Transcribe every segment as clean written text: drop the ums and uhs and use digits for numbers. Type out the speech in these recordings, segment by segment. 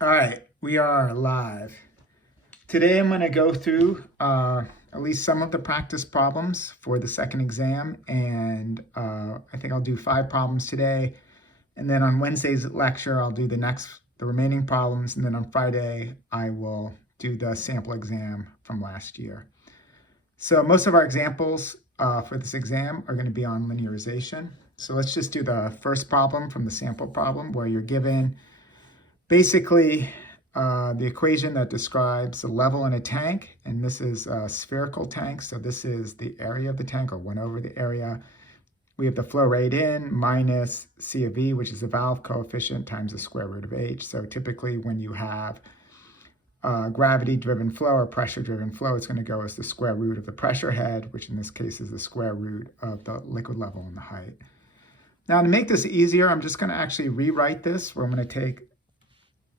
All right, we are live. Today I'm going to go through at least some of the practice problems for the second exam, and I think I'll do 5 problems today. And then on Wednesday's lecture, I'll do the remaining problems, and then on Friday, I will do the sample exam from last year. So most of our examples for this exam are going to be on linearization. So let's just do the first problem from the sample problem, where you're given basically the equation that describes the level in a tank, and this is a spherical tank, so this is the area of the tank, or 1 over the area. We have the flow rate in minus C of E, which is the valve coefficient, times the square root of H. So typically when you have gravity-driven flow or pressure-driven flow, it's going to go as the square root of the pressure head, which in this case is the square root of the liquid level and the height. Now to make this easier, I'm just going to actually rewrite this, where I'm going to take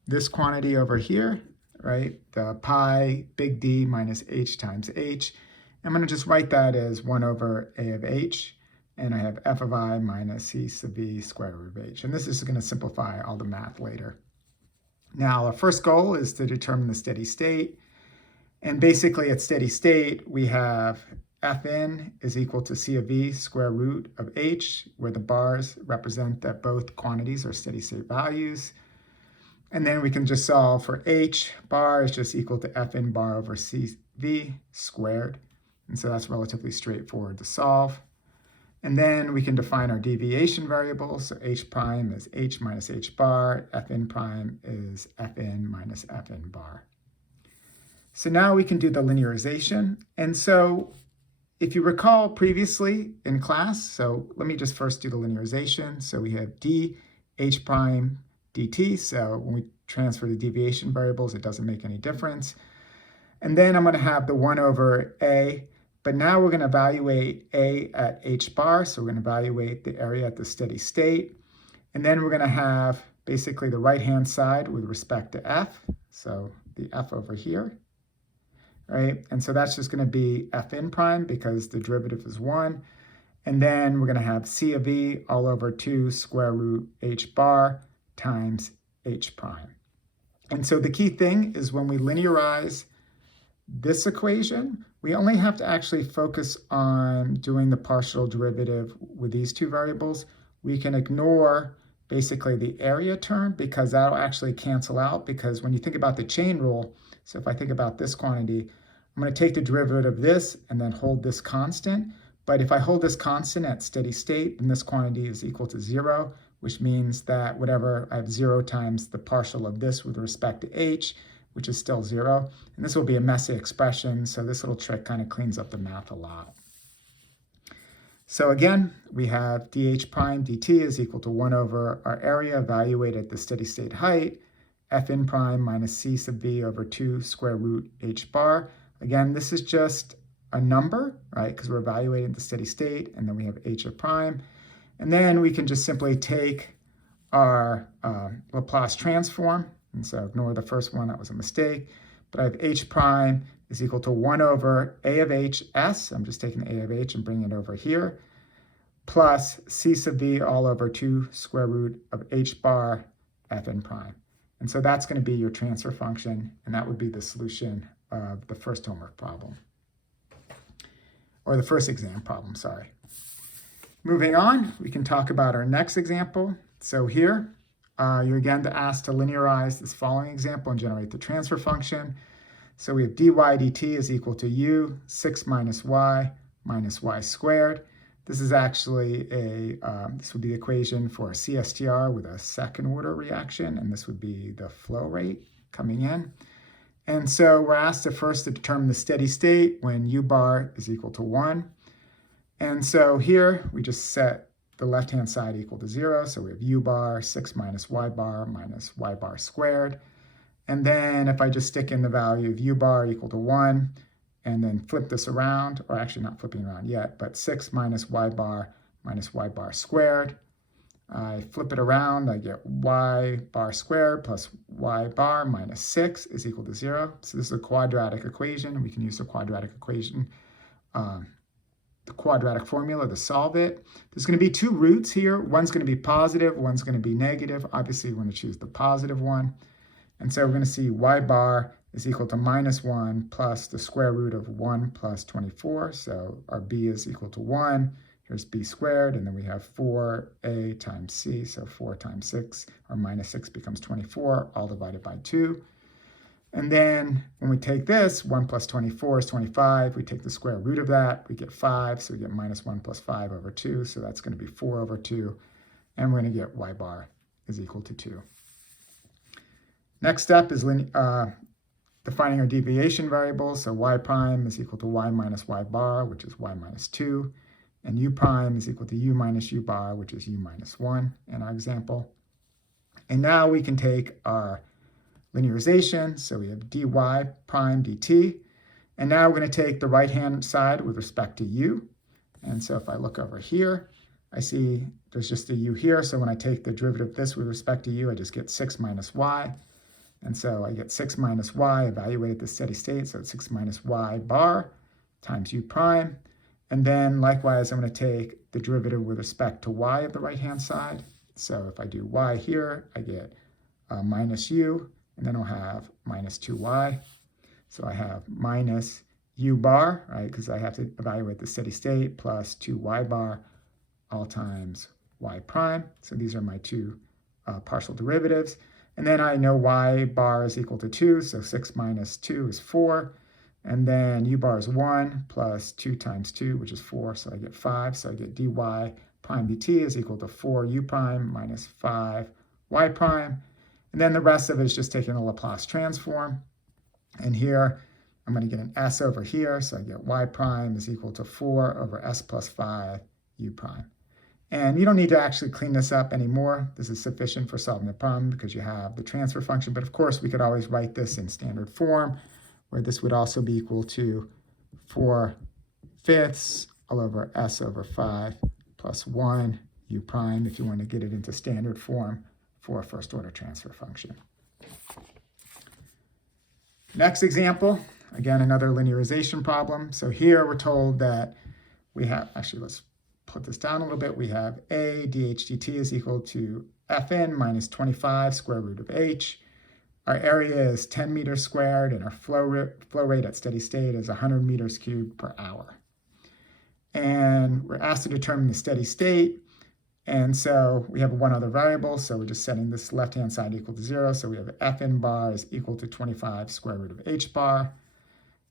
this quantity over here, right? The pi big D minus H times H. I'm going to just write that as 1 over A of H. And I have F of I minus C sub V square root of H. And this is going to simplify all the math later. Now, our first goal is to determine the steady state. And basically at steady state, we have Fn is equal to C of V square root of H, where the bars represent that both quantities are steady state values. And then we can just solve for H bar is just equal to Fn bar over Cv squared. And so that's relatively straightforward to solve. And then we can define our deviation variables. So H prime is H minus H bar. Fn prime is Fn minus Fn bar. So now we can do the linearization. And so if you recall previously in class, so let me just first do the linearization. So we have d H prime dt. So when we transfer the deviation variables, it doesn't make any difference. And then I'm going to have the 1 over A, but now we're going to evaluate A at H bar. So we're going to evaluate the area at the steady state. And then we're going to have basically the right-hand side with respect to F. So the F over here, right? And so that's just going to be Fn prime because the derivative is 1. And then we're going to have C of E all over 2 square root H bar times H prime. And so the key thing is when we linearize this equation, we only have to actually focus on doing the partial derivative with these two variables. We can ignore basically the area term because that'll actually cancel out, because when you think about the chain rule, so if I think about this quantity, I'm going to take the derivative of this and then hold this constant. But if I hold this constant at steady state, then this quantity is equal to 0, which means that whatever, I have 0 times the partial of this with respect to H, which is still 0. And this will be a messy expression, so this little trick kind of cleans up the math a lot. So again, we have dH prime dt is equal to 1 over our area evaluated at the steady state height, Fn prime minus C sub V over 2 square root H bar. Again, this is just a number, right, because we're evaluating the steady state, and then we have H of prime. And then we can just simply take our Laplace transform. And so ignore the first one, that was a mistake. But I have H prime is equal to 1 over A of H S. I'm just taking A of H and bringing it over here. Plus C sub V all over 2 square root of H bar Fn prime. And so that's going to be your transfer function. And that would be the solution of the first homework problem. Or the first exam problem, sorry. Moving on, we can talk about our next example. So here, you're again asked to linearize this following example and generate the transfer function. So we have dy dt is equal to u 6 minus y squared. This is actually this would be the equation for a CSTR with a second order reaction, and this would be the flow rate coming in. And so we're asked to first determine the steady state when u bar is equal to 1. And so here we just set the left-hand side equal to 0. So we have u bar 6 minus y bar squared. And then if I just stick in the value of u bar equal to 1, and then flip this around, or actually not flipping around yet, but 6 minus y bar squared. I flip it around, I get y bar squared plus y bar minus 6 is equal to 0. So this is a quadratic equation. We can use the quadratic equation, the quadratic formula to solve it. There's going to be 2 roots here. One's going to be positive, one's going to be negative. Obviously, you want to choose the positive one. And so we're going to see y bar is equal to minus 1 plus the square root of 1 plus 24. So our b is equal to 1. Here's b squared, and then we have 4a times c, so 4 times 6, or minus 6 becomes 24, all divided by 2. And then when we take this, 1 plus 24 is 25. We take the square root of that, we get 5, so we get minus 1 plus 5 over 2, so that's going to be 4 over 2. And we're going to get y bar is equal to 2. Next step is defining our deviation variables. So y prime is equal to y minus y bar, which is y minus 2. And u prime is equal to u minus u bar, which is u minus 1 in our example. And now we can take our linearization. So we have dy prime dt. And now we're going to take the right-hand side with respect to u. And so if I look over here, I see there's just a u here. So when I take the derivative of this with respect to u, I just get 6 minus y. And so I get 6 minus y evaluated at the steady state. So it's 6 minus y bar times u prime. And then likewise, I'm going to take the derivative with respect to y of the right-hand side. So if I do y here, I get minus u, and then I'll have minus 2y. So I have minus u bar, right, because I have to evaluate the steady state, plus 2y bar, all times y prime. So these are my two partial derivatives. And then I know y bar is equal to 2, so 6 minus 2 is 4. And then u bar is 1 plus 2 times 2, which is 4, so I get 5. So I get dy prime dt is equal to 4u prime minus 5y prime. And then the rest of it is just taking a Laplace transform. And here, I'm going to get an s over here, so I get y prime is equal to 4 over s plus 5 u prime. And you don't need to actually clean this up anymore. This is sufficient for solving the problem because you have the transfer function. But of course, we could always write this in standard form, where this would also be equal to 4/5 all over s over 5 plus 1 u prime, if you want to get it into standard form for a first-order transfer function. Next example, again, another linearization problem. So here we're told that we have, actually, let's put this down a little bit. We have a dh dt is equal to fn minus 25 square root of h. Our area is 10 meters squared, and our flow rate at steady state is 100 meters cubed per hour. And we're asked to determine the steady state. And so we have one other variable, so we're just setting this left-hand side equal to 0. So we have fn bar is equal to 25 square root of h bar.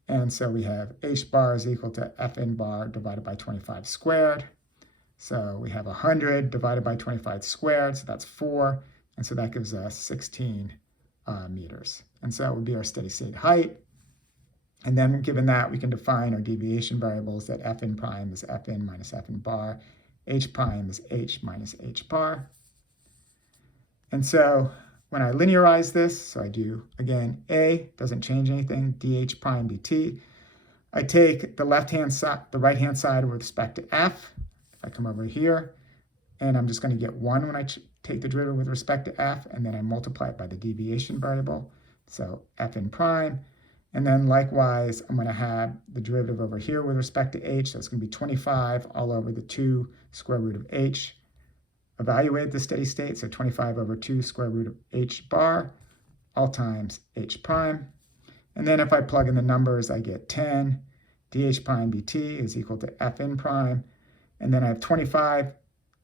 And so we have h bar is equal to fn bar divided by 25 squared. So we have 100 divided by 25 squared, so that's 4. And so that gives us 16 meters. And so that would be our steady state height. And then given that, we can define our deviation variables that fn prime is fn minus fn bar, h prime is h minus h bar. And so when I linearize this, so I do, again, a doesn't change anything, dh prime dt. I take the left-hand side, the right-hand side with respect to f. If I come over here, and I'm just going to get 1 when I take the derivative with respect to f, and then I multiply it by the deviation variable, so fn prime. And then likewise, I'm going to have the derivative over here with respect to h, so it's going to be 25 all over the 2 square root of h. Evaluate the steady state, so 25 over 2 square root of h bar, all times h prime. And then if I plug in the numbers, I get 10 dh prime dt is equal to fn prime. And then I have 25,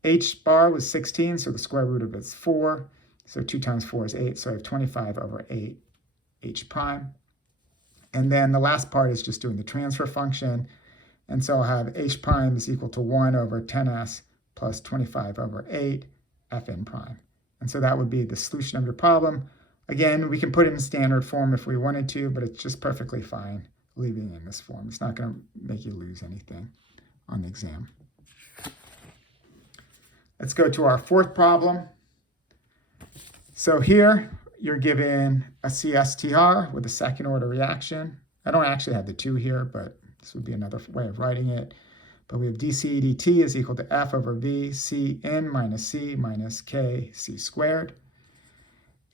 h bar was 16, so the square root of it is 4. So 2 times 4 is 8, so I have 25 over 8 h prime. And then the last part is just doing the transfer function. And so I'll have h prime is equal to 1 over 10s plus 25 over 8 fn prime. And so that would be the solution of your problem. Again, we can put it in standard form if we wanted to, but it's just perfectly fine leaving it in this form. It's not going to make you lose anything on the exam. Let's go to our fourth problem. So here, you're given a CSTR with a second order reaction. I don't actually have the 2 here, but this would be another way of writing it. But we have dc dt is equal to f over v cn minus c minus k c squared.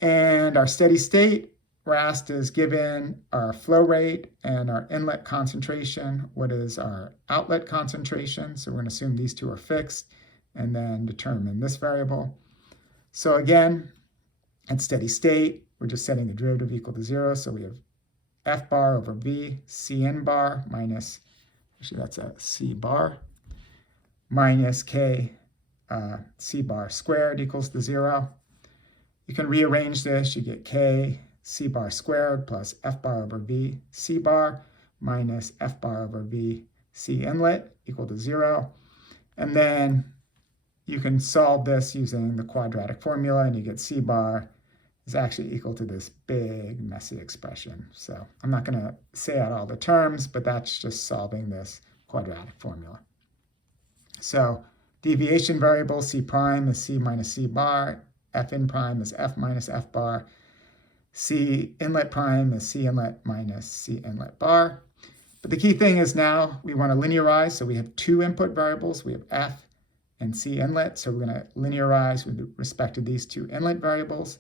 And our steady state, we're asked, is given our flow rate and our inlet concentration. What is our outlet concentration? So we're going to assume these two are fixed and then determine this variable. So again, at steady state, we're just setting the derivative equal to 0. So we have f bar over v cn bar minus, actually that's a c bar, minus k c bar squared equals to 0. You can rearrange this. You get k c bar squared plus f bar over v c bar minus f bar over v c inlet equal to 0. And then you can solve this using the quadratic formula, and you get c bar is actually equal to this big messy expression. So I'm not going to say out all the terms, but that's just solving this quadratic formula. So deviation variable c prime is c minus c bar, f in prime is f minus f bar, c inlet prime is c inlet minus c inlet bar. But the key thing is now we want to linearize, so we have two input variables. We have f and c inlet, so we're going to linearize with respect to these two inlet variables,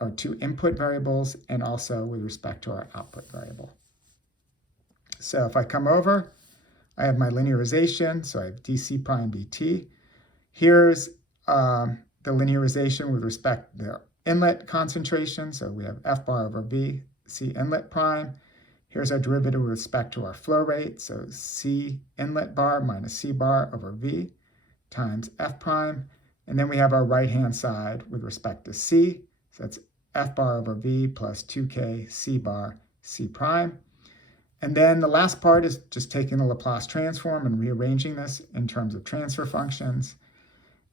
or two input variables, and also with respect to our output variable. So if I come over, I have my linearization, so I have dc prime dt. Here's the linearization with respect to the inlet concentration, so we have f bar over v c inlet prime. Here's our derivative with respect to our flow rate, so c inlet bar minus c bar over v times f prime. And then we have our right-hand side with respect to c, so that's f bar over v plus 2k c bar c prime. And then the last part is just taking the Laplace transform and rearranging this in terms of transfer functions.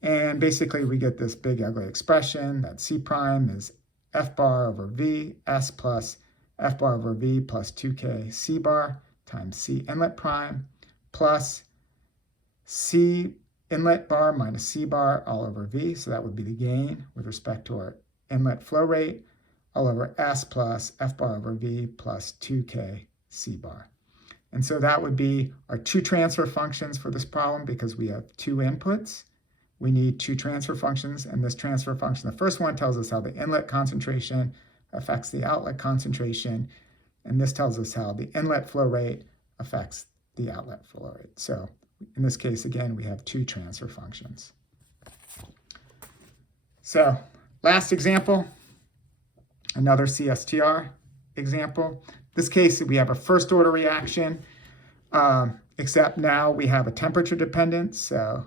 And basically we get this big ugly expression that c prime is f bar over v s plus f bar over v plus 2k c bar times c inlet prime plus c inlet bar minus c bar all over v. So that would be the gain with respect to our inlet flow rate all over s plus f bar over v plus 2k c bar. And so that would be our two transfer functions for this problem. Because we have two inputs, we need two transfer functions. And this transfer function, the first one tells us how the inlet concentration affects the outlet concentration. And this tells us how the inlet flow rate affects the outlet flow rate. So in this case, again, we have two transfer functions. So last example, another CSTR example. This case, we have a first order reaction, except now we have a temperature dependence. So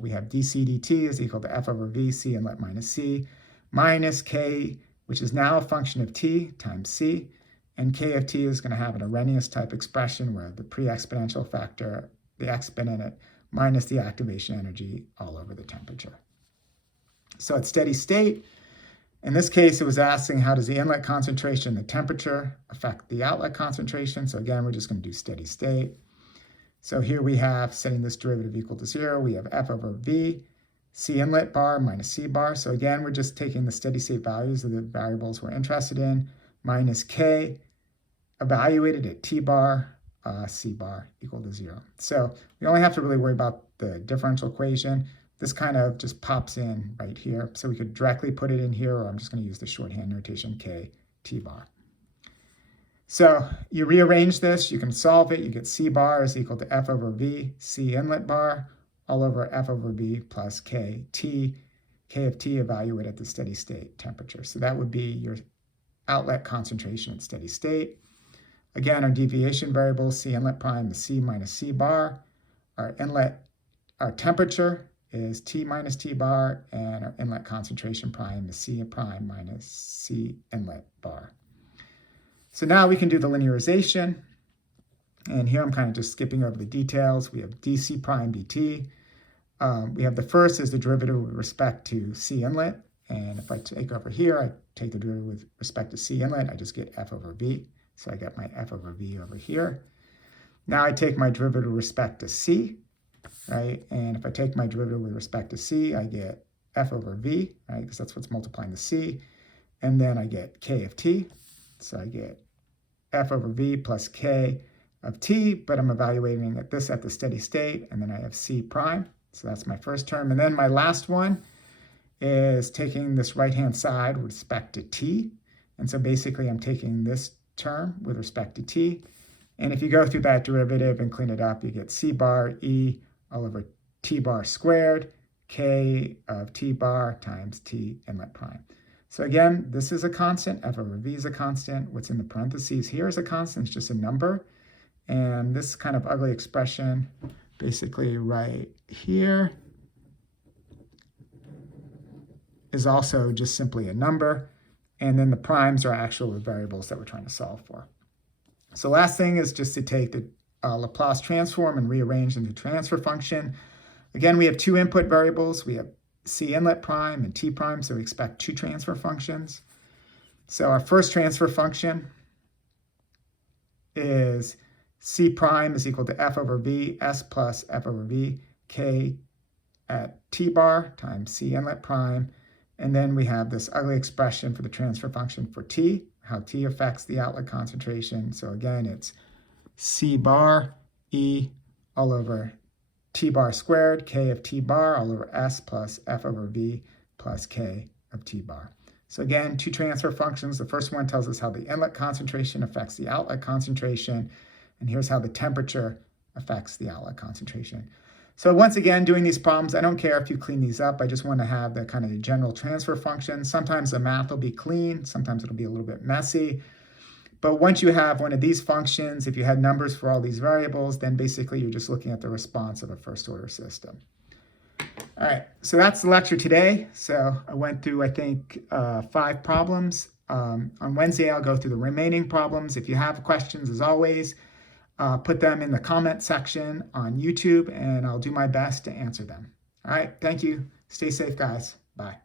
we have dc dt is equal to f over v c inlet minus c minus k, which is now a function of t times c. And k of t is going to have an Arrhenius type expression where the pre-exponential factor, the exponent minus the activation energy all over the temperature. So at steady state, in this case, it was asking how does the inlet concentration, the temperature, affect the outlet concentration. So again, we're just going to do steady state. So here we have, setting this derivative equal to 0, we have f over v, c inlet bar minus c bar. So again, we're just taking the steady state values of the variables we're interested in, minus k, evaluated at t bar, c bar equal to 0. So we only have to really worry about the differential equation. This kind of just pops in right here. So we could directly put it in here, or I'm just going to use the shorthand notation k t bar. So you rearrange this, you can solve it. You get c bar is equal to f over v c inlet bar all over f over v plus k t, k of t evaluated at the steady state temperature. So that would be your outlet concentration at steady state. Again, our deviation variable c inlet prime is c minus c bar. Our temperature is T minus T bar, and our inlet concentration prime is C prime minus C inlet bar. So now we can do the linearization. And here I'm kind of just skipping over the details. We have dC prime dt. We have the first is the derivative with respect to C inlet. And if I take over here, I take the derivative with respect to C inlet, I just get F over V. So I get my F over V over here. Now I take my derivative with respect to C, right? And if I take my derivative with respect to C, I get F over V, right? Because that's what's multiplying the C. And then I get K of T. So I get F over V plus K of T, but I'm evaluating at this at the steady state. And then I have C prime. So that's my first term. And then my last one is taking this right-hand side with respect to T. And so basically I'm taking this term with respect to T. And if you go through that derivative and clean it up, you get C bar E all over T bar squared, K of T bar times T inlet prime. So again, this is a constant, f over v is a constant. What's in the parentheses here is a constant, it's just a number. And this kind of ugly expression, basically right here, is also just simply a number. And then the primes are actual variables that we're trying to solve for. So last thing is just to take the Laplace transform and rearrange into transfer function. Again, we have two input variables. We have C inlet prime and T prime, so we expect two transfer functions. So our first transfer function is C prime is equal to f over v, s plus f over v, k at T bar times C inlet prime. And then we have this ugly expression for the transfer function for T, how T affects the outlet concentration. So again, it's C bar E all over T bar squared, K of T bar all over S plus F over V plus K of T bar. So again, two transfer functions. The first one tells us how the inlet concentration affects the outlet concentration. And here's how the temperature affects the outlet concentration. So once again, doing these problems, I don't care if you clean these up. I just want to have the kind of general transfer function. Sometimes the math will be clean. Sometimes it'll be a little bit messy. But once you have one of these functions, if you had numbers for all these variables, then basically you're just looking at the response of a first order system. All right, so that's the lecture today. So I went through, I think, 5 problems. On Wednesday, I'll go through the remaining problems. If you have questions, as always, put them in the comment section on YouTube, and I'll do my best to answer them. All right, thank you. Stay safe, guys. Bye.